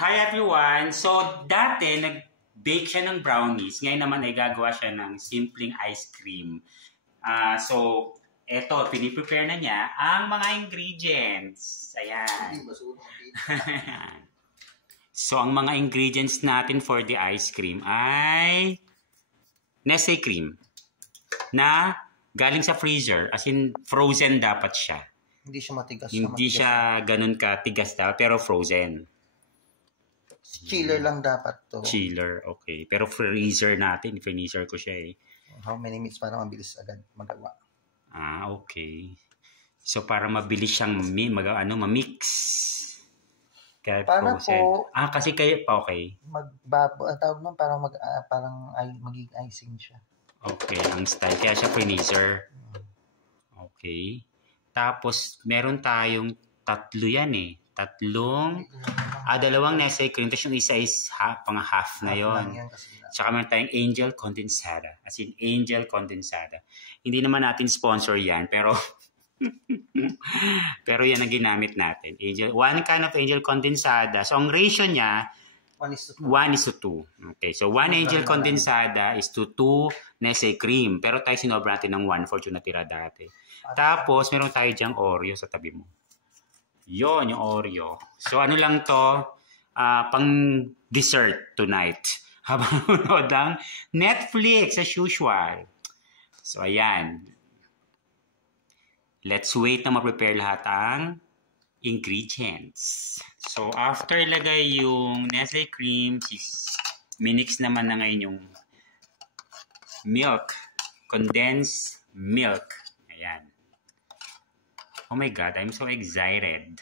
Hi everyone! So, dati nag-bake siya ng brownies. Ngayon naman ay gagawa siya ng simpleng ice cream. So, eto, piniprepare na niya ang mga ingredients. Ayan. So, ang mga ingredients natin for the ice cream ay Nestle cream na galing sa freezer. As in, frozen dapat siya. Hindi siya matigas. Hindi siya ganun katigas dapat, pero frozen. Chiller lang dapat to. Chiller, okay. Pero freezer natin. Freezer ko siya eh. How many minutes para mabilis agad magawa? Okay. So, para mabilis siyang ma-mix. Kaya para frozen. Po, kasi kayo, okay. Tawag nun, parang magiging icing siya. Okay, ang style. Kaya siya freezer. Okay. Tapos, meron tayong tatlo yan eh. Dalawang Nestle cream. Tapos yung isa is pang half na yon. Tsaka meron tayong Angel Condensada. As in, Angel Condensada. Hindi naman natin sponsor yan, pero pero yan ang ginamit natin. One kind of Angel Condensada. So, ang ratio niya, 1:2. Okay, so 1 Angel Condensada is to 2 Nestle cream. Pero tayo sinobra natin ng 1/4 yung natira dati. Tapos, meron tayo dyang Oreo sa tabi mo. Yon, yung Oreo. So, ano lang to? Pang dessert tonight. Habang nanonood ng Netflix as usual. So, ayan. Let's wait na ma-prepare lahat ang ingredients. So, after ilagay yung Nestle cream, minix naman na ngayon yung milk. Condensed milk. Ayan. Oh my God, I'm so excited.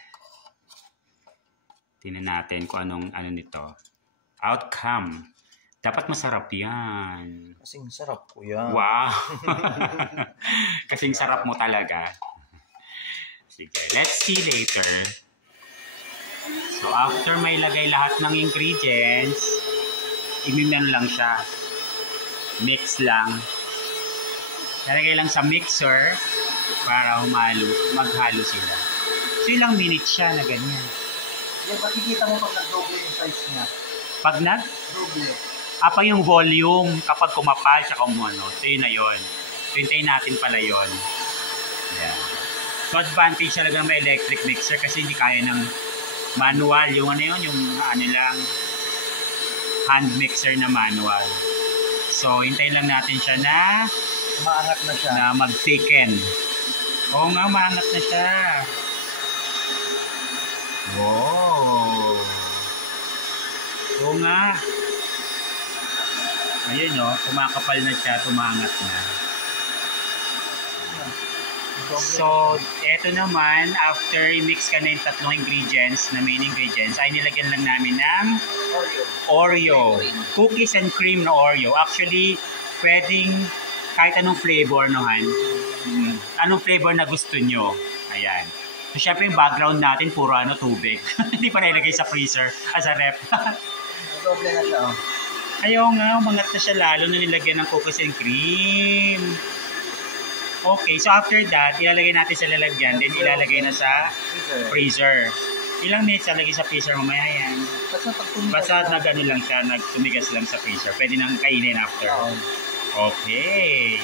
Tingnan natin kung ano nito. Outcome. Dapat masarap yan. Kasing sarap ko yan. Wow. Kasing sarap mo talaga. Sige, let's see later. So, after may lagay lahat ng ingredients, iminan lang siya. Mix lang. Lalagay lang sa mixer para maghalo sila. So, ilang minutes siya na ganyan. Yan, makikita mo pag nag-double yung size niya. Pag double. Pa yung volume kapag kumapal siya kung ano. So, yun na yun. Hintayin natin pala yun. Yeah. So, advantage talaga may electric mixer kasi hindi kaya ng manual. Yung ano yun, yung lang, hand mixer na manual. So, hintayin lang natin siya na maangat na siya. Na mag-thicken. Oo nga, maangat na siya. Wow. Oo nga. Ayun o, kumakapal na siya, tumangat na. So, eto naman, after i-mix ka na yung tatlong ingredients, na main ingredients, ay nilagyan lang namin ng Oreo. Cookies and cream na Oreo. Actually, pwedeng kahit anong flavor, no, Han? Anong flavor na gusto nyo? Ayan. So, syempre yung background natin, puro tubig. Hindi pa nilagay sa freezer, sa rep. Doble na siya, oh. Ayaw nga, umangat na siya lalo na nilagyan ng cookies and cream. Okay, so after that, ilalagay natin sa lalagyan, then ilalagay na sa freezer. Ilang minutes ilalagay sa freezer mamaya yan? Basta nag-ano lang siya, nagtumigas lang sa freezer. Pwede nang kainin after. Okay.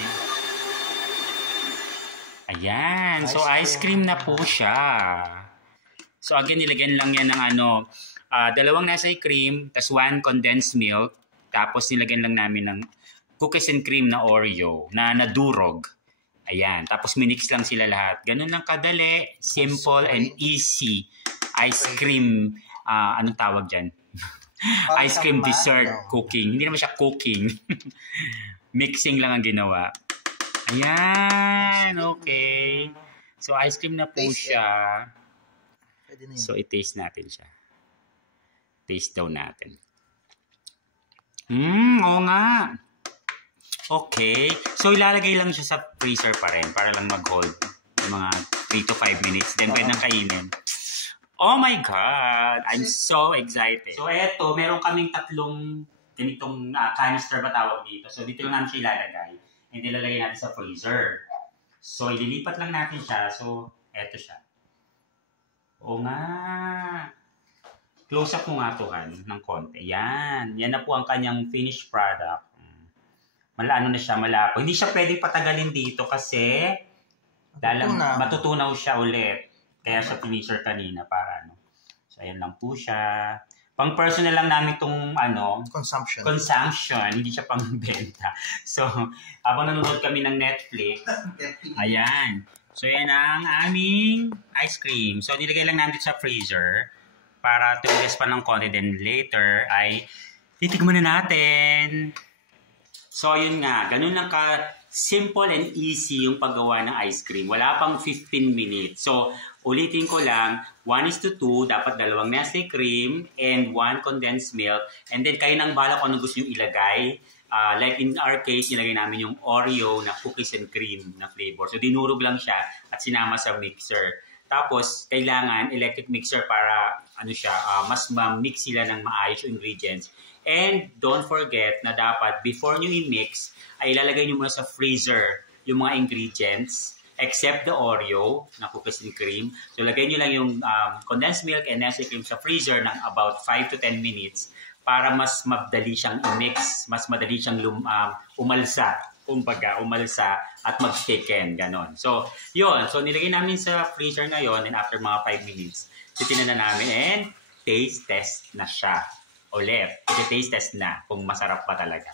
Ayan, so ice cream na po siya. So again, nilagyan lang yan ng dalawang Nestle cream, tas 1 condensed milk. Tapos nilagyan lang namin ng cookies and cream na Oreo na nadurog. Ayan. Tapos minix lang sila lahat. Ganun lang kadali, simple and easy. Ice cream, anong tawag dyan? Ice cream dessert cooking. Hindi naman siya cooking. Mixing lang ang ginawa. Ayan. Okay. So ice cream na po siya. So i-taste natin siya. Taste daw natin. Oo nga. Okay. So, ilalagay lang siya sa freezer pa rin para lang mag-hold mga 3 to 5 minutes. Then, pwede nang kainin. Oh my God! I'm so excited. So, eto, meron kaming tatlong ganitong canister ba tawag dito. So, dito lang namin siya ilalagay. And ilalagay natin sa freezer. So, ililipat lang natin siya. So, eto siya. Oo nga. Close up mo nga to, Han, ng konti. Yan. Yan na po ang kanyang finished product. Ano na siya, malapot. Hindi siya pwedeng patagalin dito kasi matutunaw siya ulit. Kaya siya finisher kanina para ano. So, ayan lang po siya. Pang personal lang namin itong consumption. Hindi siya pang benta. So, habang nanonood kami ng Netflix, ayan. So, yan ang aming ice cream. So, nilagay lang namin sa freezer para tumigas pa ng konti. Then later ay titikman na natin. So, yun nga. Ganun lang simple and easy yung paggawa ng ice cream. Wala pang 15 minutes. So, ulitin ko lang, 1:2, dapat 2 Nestle cream and 1 condensed milk. And then, kayo nang bahala kung ano gusto nyo ilagay. Like in our case, nilagay namin yung Oreo na cookies and cream na flavor. So, dinurog lang siya at sinama sa mixer. Tapos, kailangan electric mixer para mas ma-mix sila ng maayos yung ingredients. And don't forget na dapat before nyo i-mix, ay ilalagay nyo muna sa freezer yung mga ingredients except the Oreo na cookies and cream. So, lagay nyo lang yung condensed milk and Nestle cream sa freezer ng about 5 to 10 minutes para mas madali siyang i-mix, mas madali siyang umalsa at mag-thicken, ganon. So, yun. So, nilagay namin sa freezer ngayon and after mga 5 minutes, titinan na namin and taste test na siya. Ulit, taste test na kung masarap pa talaga.